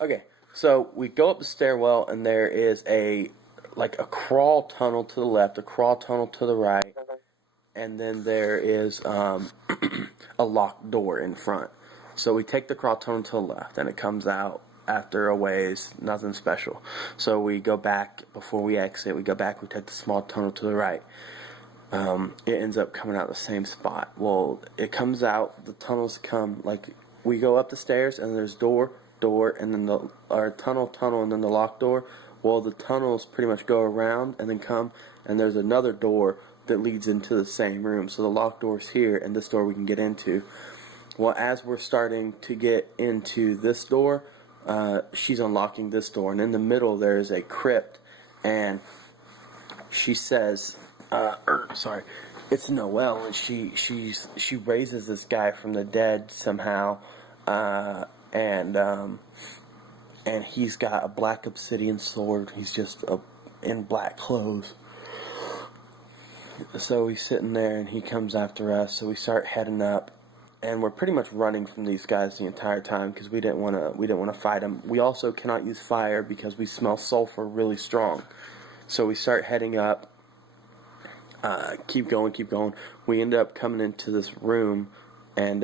Okay, so we go up the stairwell, and there is a crawl tunnel to the left, a crawl tunnel to the right, and then there is a locked door in front. So we take the crawl tunnel to the left, and it comes out after a ways, nothing special. So we go back before we exit. We go back. We take the small tunnel to the right. It ends up coming out the same spot. Well, it comes out. The tunnels come like we go up the stairs, and there's door, and then our tunnel, and then the locked door. Well, the tunnels pretty much go around and then come, and there's another door that leads into the same room. So the locked door's here, and this door we can get into. Well, as we're starting to get into this door, she's unlocking this door, and in the middle there is a crypt, and she says, it's Noelle, and she raises this guy from the dead somehow, and he's got a black obsidian sword. He's just in black clothes. So he's sitting there, and he comes after us. So we start heading up, and we're pretty much running from these guys the entire time because we didn't want to fight them. We also cannot use fire because we smell sulfur really strong. So we start heading up. Keep going. We end up coming into this room, and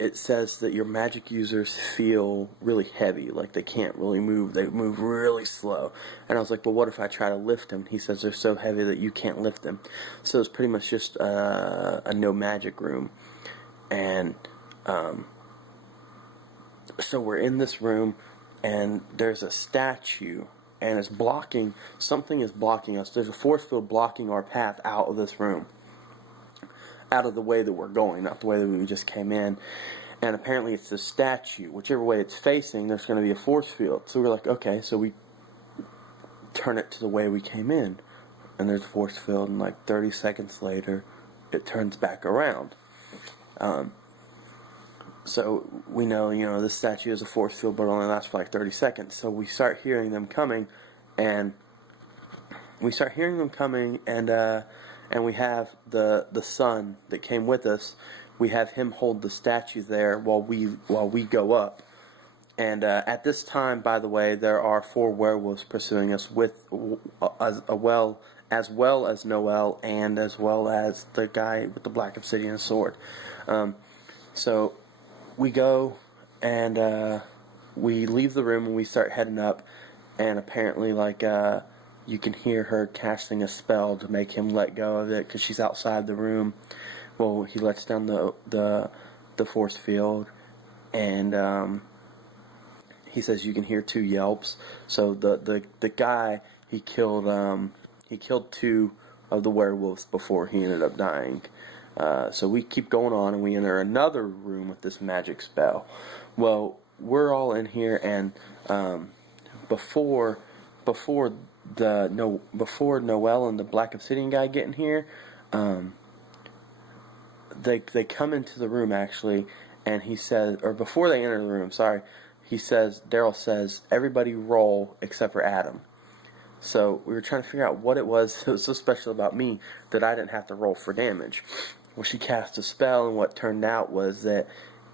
it says that your magic users feel really heavy, like they can't really move. They move really slow. And I was like, well, what if I try to lift them? He says they're so heavy that you can't lift them. So it's pretty much just a no magic room. And so we're in this room, and there's a statue, and something is blocking us. There's a force field blocking our path out of this room, out of the way that we're going, not the way that we just came in. And apparently it's the statue. Whichever way it's facing, there's going to be a force field. So we're like, okay, so we turn it to the way we came in, and there's a force field, and like 30 seconds later, it turns back around. So we know, this statue is a force field, but it only lasts for like 30 seconds. So we start hearing them coming, and we have the son that came with us. We have him hold the statue there while we go up. And at this time, by the way, there are 4 werewolves pursuing us as well as Noelle, and as well as the guy with the black obsidian sword. So we go, and we leave the room, and we start heading up. And apparently, you can hear her casting a spell to make him let go of it because she's outside the room. Well, he lets down the force field, and he says you can hear 2 yelps. So the guy, he killed 2 of the werewolves before he ended up dying. So we keep going on, and we enter another room with this magic spell. Well, we're all in here, and before Noelle and the black obsidian guy get in here, they come into the room actually, and he says, or before they enter the room, Daryl says, everybody roll except for Adam. So we were trying to figure out what it was that was so special about me that I didn't have to roll for damage. Well, she cast a spell, and what turned out was that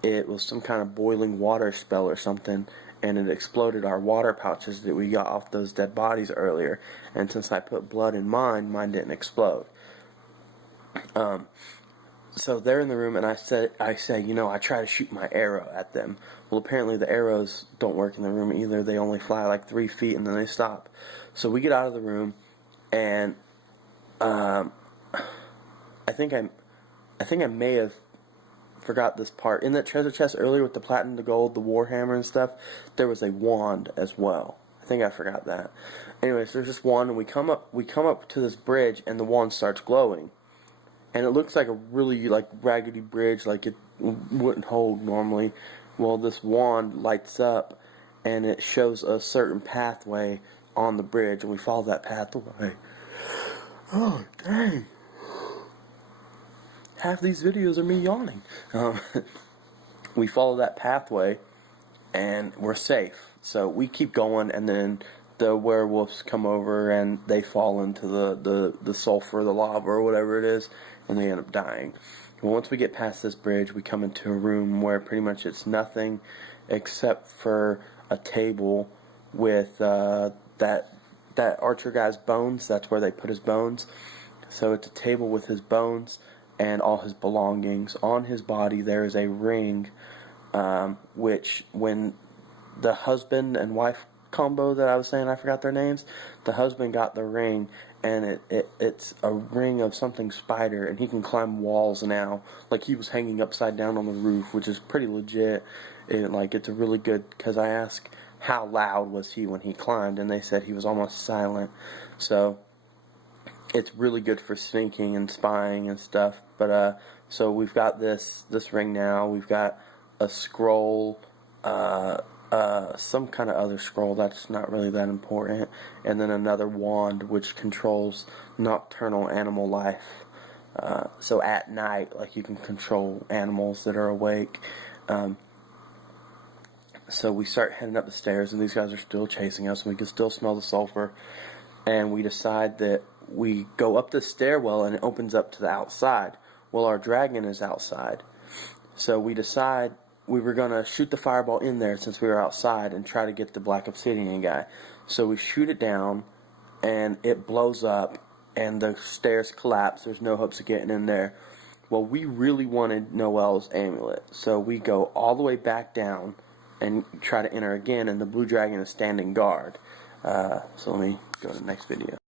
it was some kind of boiling water spell or something, and it exploded our water pouches that we got off those dead bodies earlier. And since I put blood in mine didn't explode. So they're in the room, and I say, I try to shoot my arrow at them. Well, apparently the arrows don't work in the room either. They only fly like 3 feet, and then they stop. So we get out of the room, and I think I may have forgot this part. In that treasure chest earlier with the platinum, the gold, the warhammer and stuff, there was a wand as well. I think I forgot that. Anyways, there's this wand, and we come up to this bridge, and the wand starts glowing. And it looks like a really raggedy bridge, like it wouldn't hold normally. Well, this wand lights up, and it shows a certain pathway on the bridge, and we follow that pathway. Oh, dang. Half these videos are me yawning. We follow that pathway, and we're safe. So we keep going, and then the werewolves come over, and they fall into the sulfur, the lava, or whatever it is, and they end up dying. And once we get past this bridge, we come into a room where pretty much it's nothing, except for a table with that archer guy's bones. That's where they put his bones. So it's a table with his bones and all his belongings. On his body there is a ring, which when the husband and wife combo that I was saying, I forgot their names, the husband got the ring, and it's a ring of something spider, and he can climb walls now. Like, he was hanging upside down on the roof, which is pretty legit. It's a really good, because I asked how loud was he when he climbed, and they said he was almost silent. So it's really good for sneaking and spying and stuff. But so we've got this ring now. We've got a scroll, some kind of other scroll that's not really that important, and then another wand which controls nocturnal animal life. So at night, like, you can control animals that are awake. So we start heading up the stairs, and these guys are still chasing us, and we can still smell the sulfur. And we decide that we go up the stairwell, and it opens up to the outside. Well, our dragon is outside. So we decide we were going to shoot the fireball in there since we were outside and try to get the black obsidian guy. So we shoot it down, and it blows up, and the stairs collapse. There's no hopes of getting in there. Well, we really wanted Noel's amulet, so we go all the way back down and try to enter again, and the blue dragon is standing guard. So let me go to the next video.